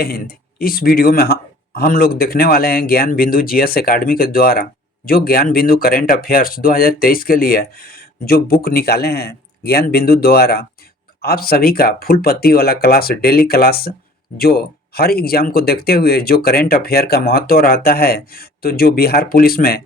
जय हिंद। इस वीडियो में हम लोग देखने वाले हैं ज्ञान बिंदु जीएस एकेडमी के द्वारा जो ज्ञान बिंदु करंट अफेयर्स 2023 के लिए जो बुक निकाले हैं ज्ञान बिंदु द्वारा। आप सभी का फुल पत्ती वाला क्लास, डेली क्लास, जो हर एग्जाम को देखते हुए जो करंट अफेयर का महत्व रहता है। तो जो बिहार पुलिस में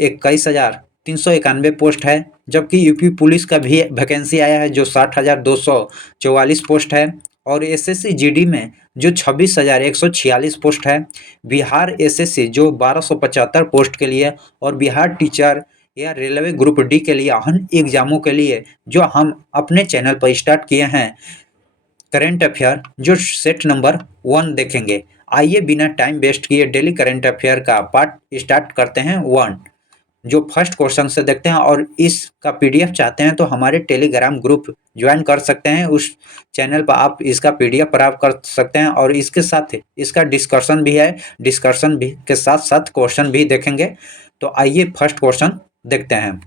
21,391 पोस्ट है, जबकि यूपी पुलिस का भी वैकेंसी आया है जो 60,244 पोस्ट है, और एसएससी जीडी में जो 26,146 पोस्ट है। बिहार एसएससी जो 1275 पोस्ट के लिए, और बिहार टीचर या रेलवे ग्रुप डी के लिए अन्य एग्जामों के लिए जो हम अपने चैनल पर स्टार्ट किए हैं करंट अफेयर, जो सेट नंबर 1 देखेंगे। आइए बिना टाइम वेस्ट किए डेली करंट अफेयर का पार्ट स्टार्ट करते हैं 1, जो फर्स्ट क्वेश्चन से देखते हैं। और इसका पीडीएफ चाहते हैं तो हमारे टेलीग्राम ग्रुप ज्वाइन कर सकते हैं। उस चैनल पर आप इसका पीडीएफ प्राप्त कर सकते हैं, और इसके साथ इसका डिस्कशन भी है। डिस्कशन भी के साथ साथ क्वेश्चन भी देखेंगे। तो आइए फर्स्ट क्वेश्चन देखते हैं।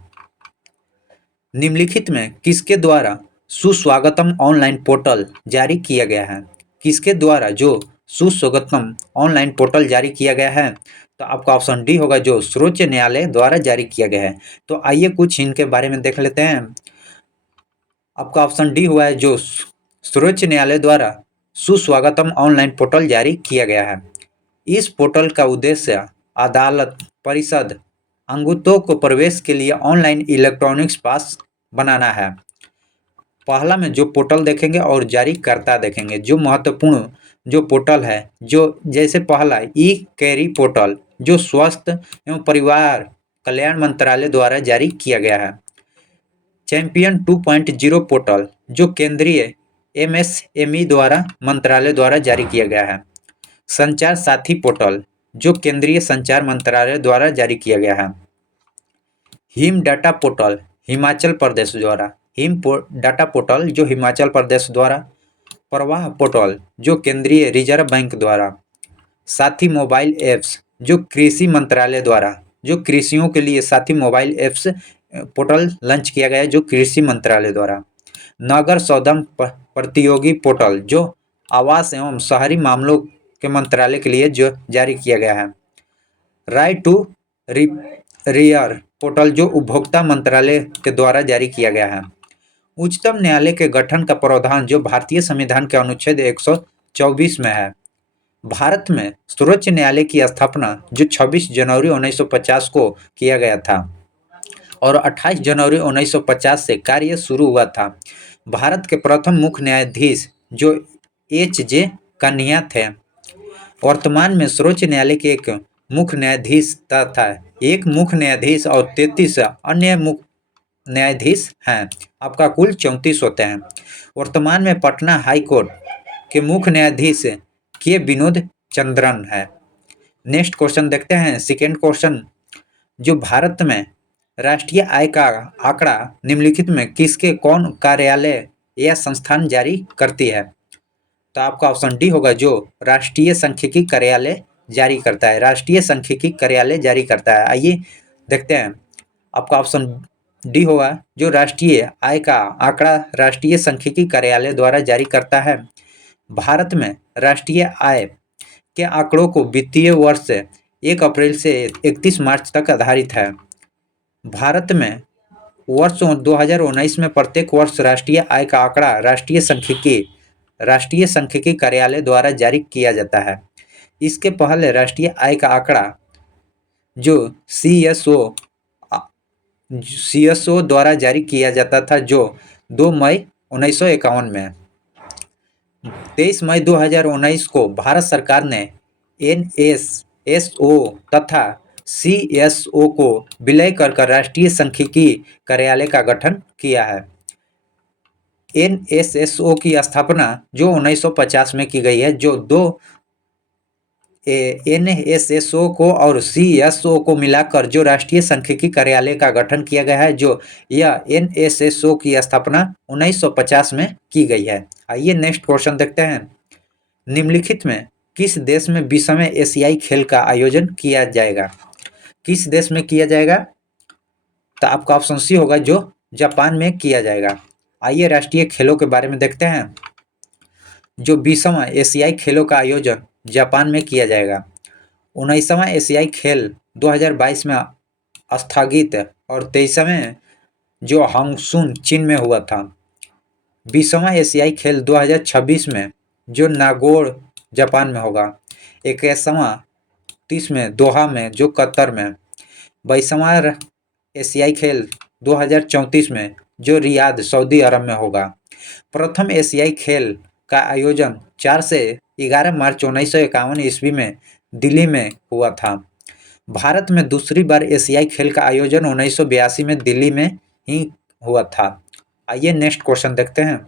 निम्नलिखित में किसके द्वारा सुस्वागतम ऑनलाइन पोर्टल जारी किया गया है? किसके द्वारा जो सुस्वागतम ऑनलाइन पोर्टल जारी किया गया है? तो आपका ऑप्शन डी होगा, जो सर्वोच्च न्यायालय द्वारा जारी किया गया है। तो आइए कुछ इनके बारे में देख लेते हैं। आपका ऑप्शन डी हुआ है, जो सर्वोच्च न्यायालय द्वारा सुस्वागतम ऑनलाइन पोर्टल जारी किया गया है। इस पोर्टल का उद्देश्य अदालत परिषद अंगूठों को प्रवेश के लिए ऑनलाइन इलेक्ट्रॉनिक्स पास बनाना है। पहला में जो पोर्टल देखेंगे और जारी करता देखेंगे। जो महत्वपूर्ण जो पोर्टल है, जो जैसे पहला ई कैरी पोर्टल जो स्वास्थ्य एवं परिवार कल्याण मंत्रालय द्वारा जारी किया गया है। चैंपियन 2.0 पोर्टल जो केंद्रीय एमएसएमई द्वारा मंत्रालय द्वारा जारी किया गया है। संचार साथी पोर्टल जो केंद्रीय संचार मंत्रालय द्वारा जारी किया गया है। Him data portal Himachal Pradesh द्वारा, हिम डाटा पोर्टल जो हिमाचल प्रदेश द्वारा। प्रवाह पोर्टल जो केंद्रीय रिजर्व बैंक द्वारा। साथी मोबाइल ऐप्स जो कृषि मंत्रालय द्वारा, जो कृषियों के लिए साथी मोबाइल ऐप्स पोर्टल लॉन्च किया गया है जो कृषि मंत्रालय द्वारा। नगर सौदम प्रतियोगी पोर्टल जो आवास एवं शहरी मामलों के मंत्रालय के लिए जो जारी किया गया है। राइट टू रियर पोर्टल जो उपभोक्ता मंत्रालय के द्वारा जारी किया गया है। उच्चतम न्यायालय के गठन का प्रावधान जो भारतीय संविधान के अनुच्छेद 124 में है। भारत में सर्वोच्च न्यायालय की स्थापना जो 26 जनवरी 1950 को किया गया था, और 28 जनवरी 1950 से कार्य शुरू हुआ था। भारत के प्रथम मुख्य न्यायाधीश जो एच.जे. कन्हैया थे। वर्तमान में सर्वोच्च न्यायालय के एक मुख्य न्यायाधीश तथा एक मुख्य न्यायाधीश और 33 अन्य मुख्य न्यायाधीश हैं। आपका कुल 34 होते हैं। वर्तमान में पटना हाई कोर्ट के मुख्य न्यायाधीश के विनोद चंद्रन है। नेक्स्ट क्वेश्चन देखते हैं। सेकेंड क्वेश्चन, जो भारत में राष्ट्रीय आय का आंकड़ा निम्नलिखित में किसके कौन कार्यालय या संस्थान जारी करती है? तो आपका ऑप्शन डी होगा, जो राष्ट्रीय सांख्यिकी कार्यालय जारी करता है। राष्ट्रीय सांख्यिकी कार्यालय जारी करता है। आइए देखते हैं। आपका ऑप्शन डी होगा, जो राष्ट्रीय आय का आंकड़ा राष्ट्रीय सांख्यिकी कार्यालय द्वारा जारी करता है। भारत में राष्ट्रीय आय के आंकड़ों को वित्तीय वर्ष 1 अप्रैल से 31 मार्च तक आधारित है। भारत में वर्ष 2019 में प्रत्येक वर्ष राष्ट्रीय आय का आंकड़ा राष्ट्रीय सांख्यिकी कार्यालय द्वारा जारी किया जाता है। इसके पहले राष्ट्रीय आय का आंकड़ा जो सीएसओ द्वारा जारी किया जाता था, जो 2 मई 1951 में। 23 मई 2019 को भारत सरकार ने एनएसएसओ तथा सीएसओ को विलय कर राष्ट्रीय सांख्यिकी कार्यालय का गठन किया है। एनएसएसओ की स्थापना जो 1950 में की गई है। जो दो एनएसएसओ को और सीएसओ को मिलाकर जो राष्ट्रीय सांख्यिकी कार्यालय का गठन किया गया है, जो यह एनएसएसओ की स्थापना 1950 में की गई है। आइए नेक्स्ट क्वेश्चन देखते हैं। निम्नलिखित में किस देश में 20वें एशियाई खेल का आयोजन किया जाएगा? किस देश में किया जाएगा? तो आपका ऑप्शन सी होगा, जो जापान में किया जाएगा। आइए राष्ट्रीय खेलों के बारे में देखते हैं। जो 20वां एशियाई खेलों का आयोजन जापान में किया जाएगा। 19वां एशियाई खेल 2022 में स्थगित और 23वें जो हांगचुन चीन में हुआ था। 20वां एशियाई खेल 2026 में जो नागोर जापान में होगा। 21वां 30 में दोहा में जो कतर में। 22वां एशियाई खेल 2034 में जो रियाद सऊदी अरब में होगा। प्रथम एशियाई खेल का आयोजन 4 से 11 मार्च 1951 ईस्वी में दिल्ली में हुआ था। भारत में दूसरी बार एशियाई खेल का आयोजन 1982 में दिल्ली में ही हुआ था। आइए नेक्स्ट क्वेश्चन देखते हैं।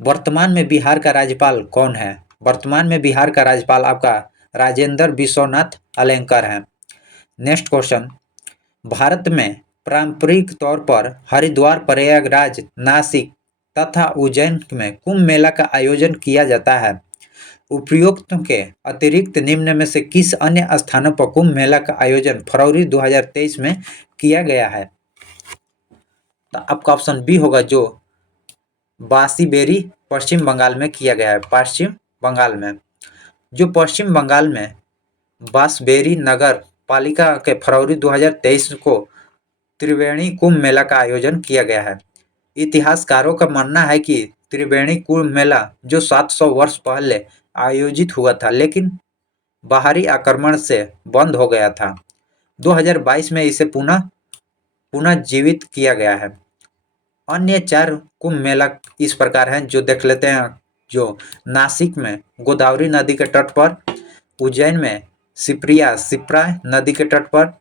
वर्तमान में बिहार का राज्यपाल कौन है? वर्तमान में बिहार का राज्यपाल आपका राजेंद्र विश्वनाथ अलेंकर हैं। नेक्स्ट क्वेश्चन, भारत में पारंपरिक तौर पर हरिद्वार, प्रयागराज, नासिक तथा उज्जैन में कुंभ मेला का आयोजन किया जाता है। उपरोक्त के अतिरिक्त निम्न में से किस अन्य स्थानों पर कुंभ मेला का आयोजन फरवरी 2023 में किया गया है? तो आपका ऑप्शन बी होगा, जो बांसीबेरी पश्चिम बंगाल में किया गया है। पश्चिम बंगाल में, जो पश्चिम बंगाल में बांसबेरी नगर पालिका के फरवरी 2023 को त्रिवेणी कुंभ मेला का आयोजन किया गया है। इतिहासकारों का मानना है कि त्रिवेणी कुंभ मेला जो 700 वर्ष पहले आयोजित हुआ था, लेकिन बाहरी आक्रमण से बंद हो गया था। 2022 में इसे पुनः जीवित किया गया है। अन्य 4 कुंभ मेला इस प्रकार हैं, जो देख लेते हैं। जो नासिक में गोदावरी नदी के तट पर, उज्जैन में शिप्रा नदी के तट पर,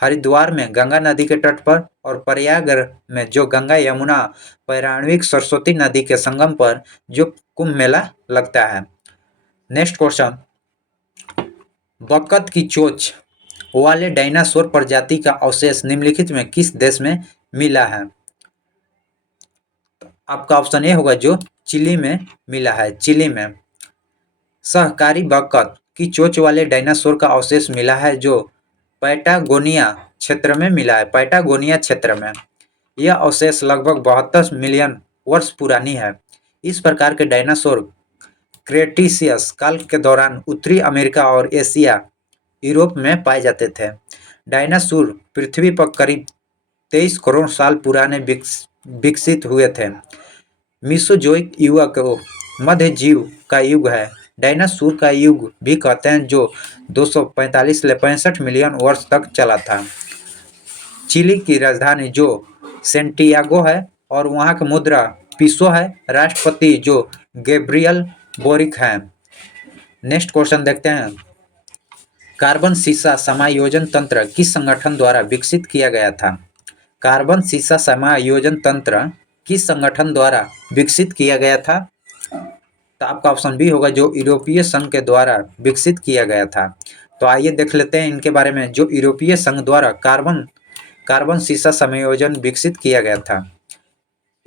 हरिद्वार में गंगा नदी के तट पर, और प्रयाग में जो गंगा यमुना पौराणिक सरस्वती नदी के संगम पर जो कुंभ मेला लगता है। नेक्स्ट क्वेश्चन, बकत की चोंच वाले डायनासोर प्रजाति का अवशेष निम्नलिखित में किस देश में मिला है? आपका ऑप्शन ए होगा, जो चिली में मिला है। चिली में सहकारी बकत की चोंच वाले डायनासोर का अवशेष मिला है, जो पैटागोनिया क्षेत्र में मिला है। पैटागोनिया क्षेत्र में यह अवशेष लगभग 72 मिलियन वर्ष पुरानी है। इस प्रकार के डायनासोर क्रेटेशियस काल के दौरान उत्तरी अमेरिका और एशिया, यूरोप में पाए जाते थे। डायनासोर पृथ्वी पर करीब 23 करोड़ साल पुराने विकसित हुए थे। मीसोजोइक युग को मध्य जीव का युग है। डायनासोर का युग भी कहते हैं, जो 245 से 65 मिलियन वर्ष तक चला था। चिली की राजधानी जो सेंटियागो है और वहाँ का मुद्रा पीसो है। राष्ट्रपति जो गैब्रियल बोरिक हैं। नेक्स्ट क्वेश्चन देखते हैं। कार्बन सीसा समायोजन तंत्र किस संगठन द्वारा विकसित किया गया था? कार्बन सीसा समायोजन तंत्र किस संगठन द्वारा विकसित किया गया था? तो आपका ऑप्शन बी होगा, जो यूरोपीय संघ के द्वारा विकसित किया गया था। तो आइए देख लेते हैं इनके बारे में। जो यूरोपीय संघ द्वारा कार्बन सीसा समायोजन विकसित किया गया था,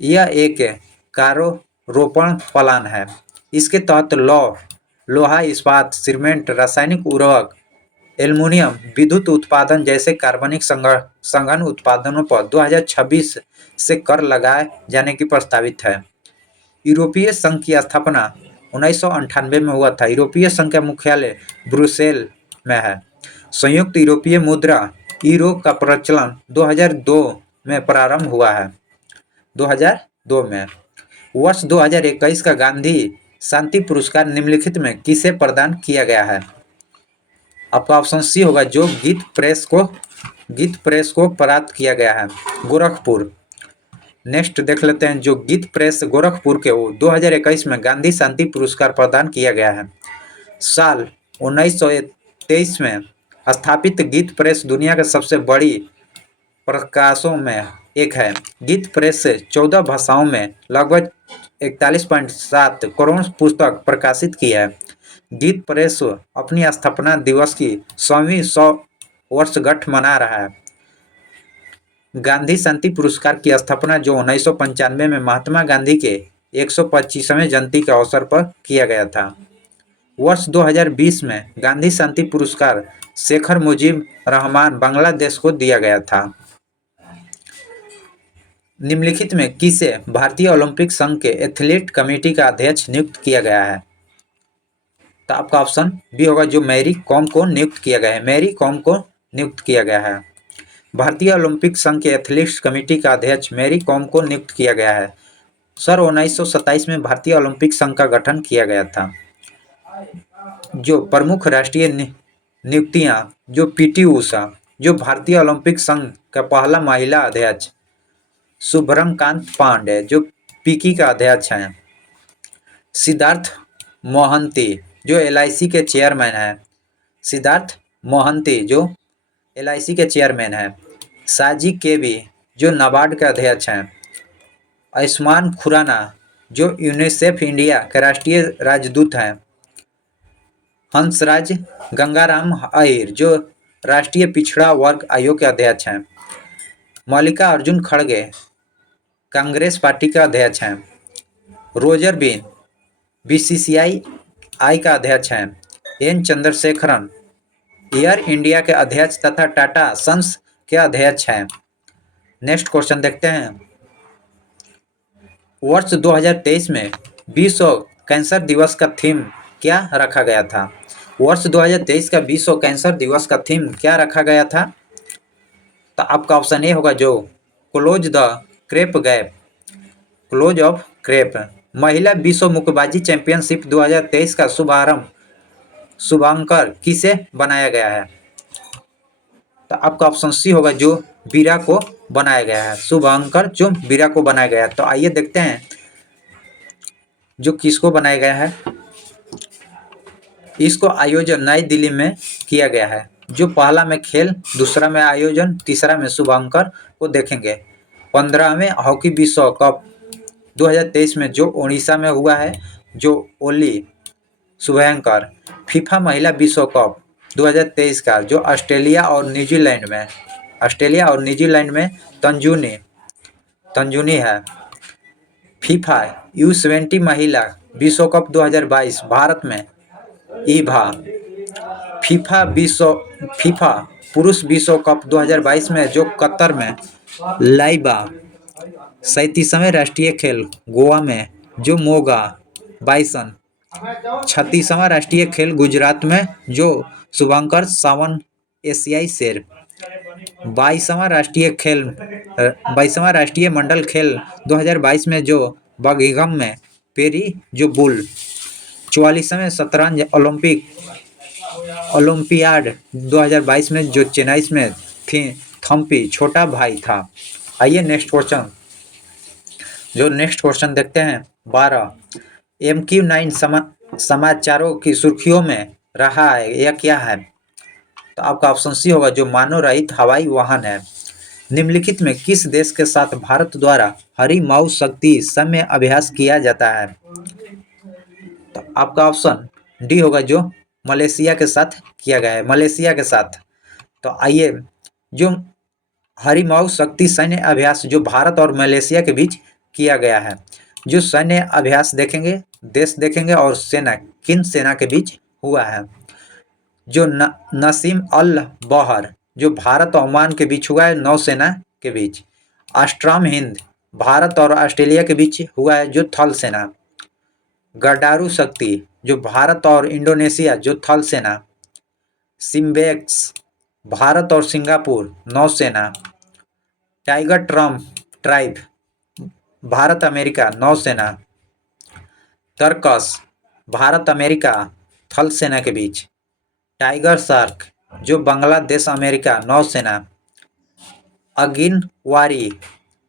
यह एक कारोरोपण प्लान है। इसके तहत लोहा, इस्पात, सीमेंट, रासायनिक उर्वरक, एल्युमिनियम, विद्युत उत्पादन जैसे कार्बनिक संघन उत्पादनों पर 2026 से कर लगाए जाने की प्रस्तावित है। यूरोपीय संघ की स्थापना 1998 में हुआ था। यूरोपीय संघ का मुख्यालय ब्रुसेल में है। संयुक्त यूरोपीय मुद्रा यूरो का प्रचलन 2002 में प्रारंभ हुआ है। 2002 में। वर्ष 2021 का गांधी शांति पुरस्कार निम्नलिखित में किसे प्रदान किया गया है? आपका ऑप्शन सी होगा, जो गीत प्रेस को प्राप्त किया गया है, गोरखपुर। नेक्स्ट देख लेते हैं। जो गीत प्रेस गोरखपुर के 2021 में गांधी शांति पुरस्कार प्रदान किया गया है। साल 1923 में स्थापित गीत प्रेस दुनिया की सबसे बड़ी प्रकाशों में एक है। गीत प्रेस 14 भाषाओं में लगभग 41.7 करोड़ पुस्तक प्रकाशित की है। गीत प्रेस अपनी स्थापना दिवस की 100वीं वर्षगांठ मना रहा है। गांधी शांति पुरस्कार की स्थापना जो 1995 में महात्मा गांधी के 125वें जयंती के अवसर पर किया गया था। वर्ष 2020 में गांधी शांति पुरस्कार शेखर मुजीब रहमान बांग्लादेश को दिया गया था। निम्नलिखित में किसे भारतीय ओलंपिक संघ के एथलीट कमेटी का अध्यक्ष नियुक्त किया गया है? तो आपका ऑप्शन बी होगा, जो मैरी कॉम को नियुक्त किया गया है। मैरी कॉम को नियुक्त किया गया है। भारतीय ओलंपिक संघ के एथलीट्स कमेटी का अध्यक्ष मैरी कॉम को नियुक्त किया गया है। सर 1927 में भारतीय ओलंपिक संघ का गठन किया गया था। जो प्रमुख राष्ट्रीय नियुक्तियां, जो पीटी उषा, जो भारतीय ओलंपिक संघ का पहला महिला अध्यक्ष, शुभ्रमकांत पांडे जो पीकी का अध्यक्ष हैं, सिद्धार्थ मोहंती जो एलआईसी के चेयरमैन हैं, सिद्धार्थ मोहंती जो एलआईसी के चेयरमैन हैं, साजी केवी जो नाबार्ड के अध्यक्ष हैं, आयुष्मान खुराना जो यूनिसेफ इंडिया के राष्ट्रीय राजदूत हैं, हंसराज गंगाराम अहिर जो राष्ट्रीय पिछड़ा वर्ग आयोग के अध्यक्ष हैं, मल्लिकार्जुन खड़गे कांग्रेस पार्टी का अध्यक्ष हैं, रोजर बिन बीसीसीआई का अध्यक्ष हैं, एन चंद्रशेखरन एयर इंडिया के अध्यक्ष तथा टाटा सन्स के अध्यक्ष हैं। नेक्स्ट क्वेश्चन देखते हैं। वर्ष 2023 में विश्व कैंसर दिवस का थीम क्या रखा गया था? वर्ष 2023 का विश्व कैंसर दिवस का थीम क्या रखा गया था? तो आपका ऑप्शन ए होगा, जो close the crepe gap, close of crepe. महिला विश्व मुक्केबाजी चैंपियनशिप 2023 का शुभांकर किसे बनाया गया है? तो आपका ऑप्शन सी होगा, जो बीरा को बनाया गया है। शुभांकर जो बीरा को बनाया गया है। तो आइए देखते हैं जो किसको बनाया गया है। इसको आयोजन नई दिल्ली में किया गया है। जो पहला में खेल, दूसरा में आयोजन, तीसरा में शुभांकर को देखेंगे। 15वें हॉकी विश्व कप 2023 में जो उड़ीसा में हुआ है, जो ओली शुभंकर। फीफा महिला विश्व कप 2023 का जो ऑस्ट्रेलिया और न्यूजीलैंड में तंजूनी है। फीफा U20 महिला विश्व कप 2022 भारत में ईभा। फीफा पुरुष विश्व कप 2022 में जो कतर में लाइबा। 37वें राष्ट्रीय खेल गोवा में जो मोगा बाइसन। 36वां राष्ट्रीय खेल गुजरात में जो शुभंकर सावन एशियाई शेर। 22वां राष्ट्रीय मंडल खेल 2022 में जो बर्मिंघम में पेरी जो बुल। 44वें शतरंज ओलंपियाड 2022 में जो चेन्नई में थम्पी छोटा भाई था। आइए नेक्स्ट क्वेश्चन देखते हैं। 12 MQ9 समाचारों की सुर्खियों में रहा है, यह क्या है? तो आपका ऑप्शन सी होगा, जो मानव रहित हवाई वाहन है। निम्नलिखित में किस देश के साथ भारत द्वारा हरिमाऊ शक्ति सैन्य अभ्यास किया जाता है? तो आपका ऑप्शन डी होगा, जो मलेशिया के साथ किया गया है, मलेशिया के साथ। तो आइए, जो हरिमाऊ शक्ति सैन्य अभ्यास जो भारत और मलेशिया के बीच किया गया है, जो सैन्य अभ्यास देखेंगे, देश देखेंगे और सेना, किन सेना के बीच हुआ है। जो नसीम अल बहर जो भारत और ओमान के बीच हुआ है, नौसेना के बीच। अस्ट्राम हिंद भारत और ऑस्ट्रेलिया के बीच हुआ है, जो थल सेना। गडारू शक्ति जो भारत और इंडोनेशिया जो थल सेना। सिम्बेक्स भारत और सिंगापुर नौसेना। टाइगर ट्राइब भारत अमेरिका नौसेना। तरकस भारत अमेरिका थल सेना के बीच। टाइगर शार्क जो बांग्लादेश अमेरिका नौसेना। अगिनवारी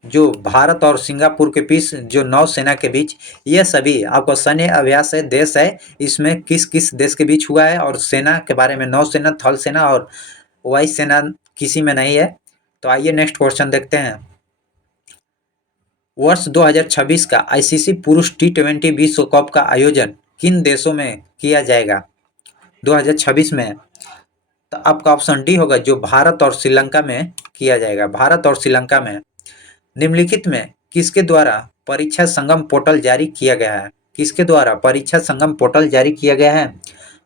जो भारत और सिंगापुर के बीच जो नौसेना के बीच। ये सभी आपको सैन्य अभ्यास है, देश है, इसमें किस किस देश के बीच हुआ है और सेना के बारे में नौसेना, थल सेना और वायु सेना किसी में नहीं है। तो आइए नेक्स्ट क्वेश्चन देखते हैं। वर्ष 2026 का आईसीसी पुरुष T20 विश्व कप का आयोजन किन देशों में किया जाएगा 2026 में? तो आपका ऑप्शन डी होगा, जो भारत और श्रीलंका में किया जाएगा, भारत और श्रीलंका में। निम्नलिखित में किसके द्वारा परीक्षा संगम पोर्टल जारी किया गया है? किसके द्वारा परीक्षा संगम पोर्टल जारी किया गया है?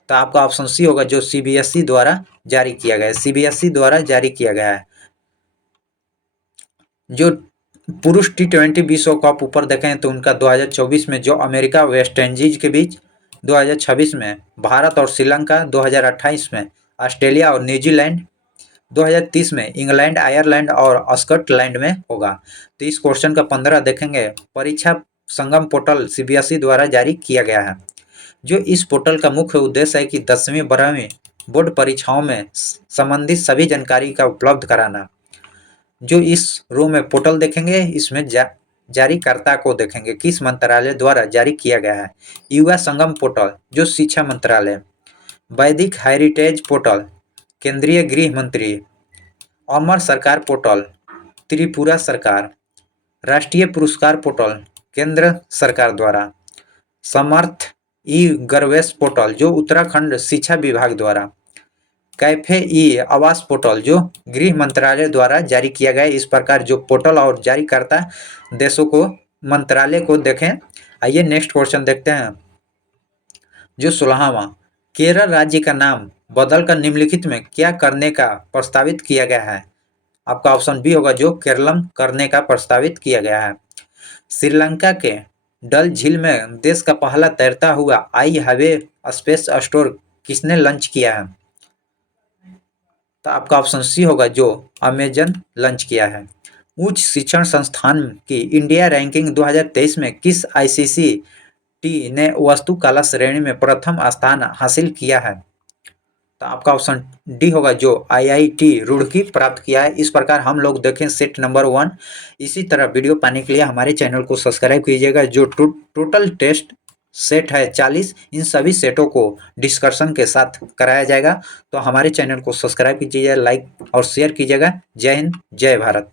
तो आपका ऑप्शन सी होगा, जो CBSE द्वारा जारी किया गया है, CBSE द्वारा जारी किया गया है। जो पुरुष T20 विश्व कप ऊपर देखें तो उनका 2024 में जो अमेरिका वेस्ट इंडीज के बीच, 2026 में भारत और श्रीलंका, 2028 में ऑस्ट्रेलिया और न्यूजीलैंड, 2030 में इंग्लैंड, आयरलैंड और स्कॉटलैंड में होगा। तो इस क्वेश्चन का 15 देखेंगे। परीक्षा संगम पोर्टल सीबीएसई द्वारा जारी किया गया है। जो इस पोर्टल का मुख्य उद्देश्य है कि 10वीं 12वीं बोर्ड परीक्षाओं में संबंधित सभी जानकारी का उपलब्ध कराना। जो इस रो में पोर्टल देखेंगे, इसमें जारीकर्ता को देखेंगे किस मंत्रालय द्वारा जारी किया गया है। युवा संगम पोर्टल जो शिक्षा मंत्रालय, वैदिक हेरिटेज पोर्टल केंद्रीय गृह मंत्री, अमर सरकार पोर्टल त्रिपुरा सरकार, राष्ट्रीय पुरस्कार पोर्टल केंद्र सरकार द्वारा, समर्थ ई गर्वेश पोर्टल जो उत्तराखंड शिक्षा विभाग द्वारा, कैफे ई आवास पोर्टल जो गृह मंत्रालय द्वारा जारी किया गया। इस प्रकार जो पोर्टल और जारीकर्ता देशों को, मंत्रालय को देखें। आइए नेक्स्ट क्वेश्चन देखते हैं। जो 16वां, केरल राज्य का नाम बदलकर निम्नलिखित में क्या करने का प्रस्तावित किया गया है। आपका ऑप्शन बी होगा जो केरलम करने का प्रस्तावित किया गया है। श्रीलंका के डल झील में देश का पहला तैरता हुआ आई हवे स्पेस स्टोर किसने लॉन्च किया है। तो आपका ऑप्शन सी होगा जो अमेजन लॉन्च किया है। उच्च शिक्षण संस्थान की इंडिया रैंकिंग 2023 में किस आईसीसी ने वास्तुकला श्रेणी में प्रथम स्थान हासिल किया है। तो आपका ऑप्शन डी होगा जो आईआईटी रुड़की प्राप्त किया है। इस प्रकार हम लोग देखें सेट नंबर 1। इसी तरह वीडियो पाने के लिए हमारे चैनल को सब्सक्राइब कीजिएगा। जो टोटल टेस्ट सेट है 40, इन सभी सेटों को डिस्कशन के साथ कराया जाएगा। तो हमारे चैनल को सब्सक्राइब कीजिएगा, लाइक और शेयर कीजिएगा। जय हिंद, जय भारत।